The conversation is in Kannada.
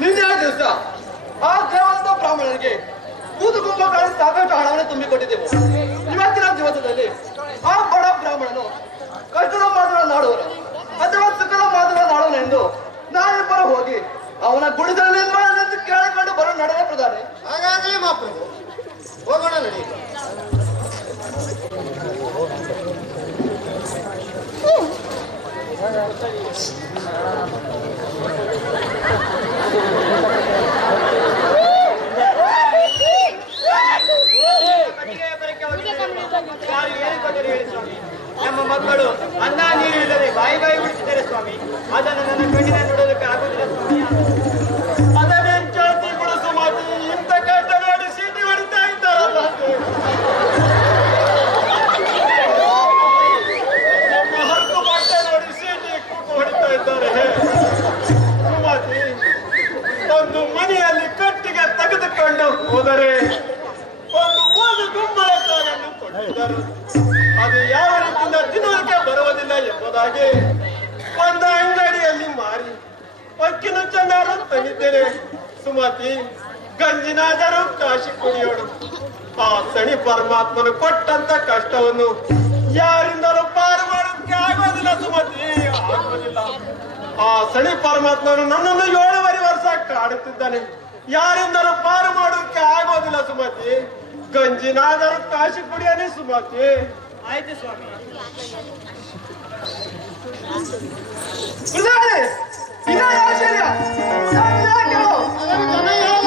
ನಿನ್ನೆ ದಿವಸ ಆ ದೇವಂತ ಬ್ರಾಹ್ಮಣರಿಗೆ ಕೂತು ಕುಂಭಕಾಳಿ ಸಾಕಷ್ಟು ಹಣವನ್ನು ತುಂಬಿಕೊಟ್ಟಿದ್ದೆವು. ಇವತ್ತಿನ ದಿವಸದಲ್ಲಿ ಆ ಬಡ ಬ್ರಾಹ್ಮಣನು ಕಷ್ಟದ ಮಾತುಗಳ ನಾಡುವನು ಅಥವಾ ಸುಖದ ಮಾತುಗಳ ನಾಡುವನು ಎಂದು ನಾವಿಬ್ಬರು ಹೋಗಿ ಅವನ ಗುಡಿದಲ್ಲಿ ನಿರ್ಮಾಣವೆಂದು ಕೇಳಿಕೊಂಡು ಬರೋ ನಡೆದ ಪ್ರಧಾನಿ. ಹಾಗಾದ್ರೆ ಮಹಾಪ್ರಭು ಹೋಗೋಣ ನಡಿ. ನಮ್ಮ ಮಕ್ಕಳು ಅನ್ನ ನೀರು ಇಲ್ಲದೆ ಬಾಯಿ ಬಾಯಿ ಬಿಡ್ತಿದ್ದಾರೆ ಸ್ವಾಮಿ. ಅದನ್ನು ನನ್ನ ಕಣ್ಣಿನ ನೋಡೋದಕ್ಕೆ ಆಗುದಿಲ್ಲ ಸ್ವಾಮಿ. ಅದನ್ನೇನ್ ಕೇಳ್ತಿ ಬಿಡು ಸುಮಾತಿ, ಇಂಥ ಕಷ್ಟ ನೋಡಿ ಸೀಟಿ ಹೊಡಿತಾ ಇದ್ದಾರಲ್ಲ. ನಮ್ಮ ಹಕ್ಕು ಬಟ್ಟೆ ನೋಡಿ ಸೀಟಿ ಹೊಡಿತಾ ಇದ್ದಾರೆ. ಸುಮಾತಿ, ಒಂದು ಮನೆಯಲ್ಲಿ ಕಟ್ಟಿಗೆ ತೆಗೆದುಕೊಂಡು ಹೋದರೆ ಒಂದು ಗುಂಬಳಕಾಯನ್ನು ಕೊಟ್ಟಿದ್ದರು. ಅದು ಯಾವ ರೀತಿಯಿಂದ ತಿನ್ನುವುದಕ್ಕೆ ಬರುವುದಿಲ್ಲ ಎಂಬುದಾಗಿ ಒಂದು ಅಂಗಡಿಯಲ್ಲಿ ಮಾರಿ ಅಕ್ಕಿನ ಚೆನ್ನಾರು ತಂದಿದ್ದೇನೆ. ಸುಮತಿ, ಗಂಜಿನಾದರೂ ಕಾಶಿ ಕುಡಿಯೋಡು. ಆ ಸಣಿ ಪರಮಾತ್ಮನು ಕೊಟ್ಟಂತ ಕಷ್ಟವನ್ನು ಯಾರಿಂದಲೂ ಪಾರು ಮಾಡೋದಕ್ಕೆ ಆಗೋದಿಲ್ಲ ಸುಮತಿ, ಆಗೋದಿಲ್ಲ. ಆ ಸಣಿ ಪರಮಾತ್ಮನು ನನ್ನನ್ನು 7.5 ವರ್ಷ ಕಾಡುತ್ತಿದ್ದಾನೆ. ಯಾರಿಂದಲೂ ಪಾರು ಮಾಡೋದಕ್ಕೆ ಆಗೋದಿಲ್ಲ ಸುಮತಿ. ಗಂಜಿನಾದರೂ ಕಾಶಿ ಕುಡಿಯಲಿ ಸುಮತಿ. ಆಯ್ತು ಸ್ವಾಮಿ. ಇನ್ನ ಆಶ್ಚರ್ಯ ಅದನ್ನು ಜನ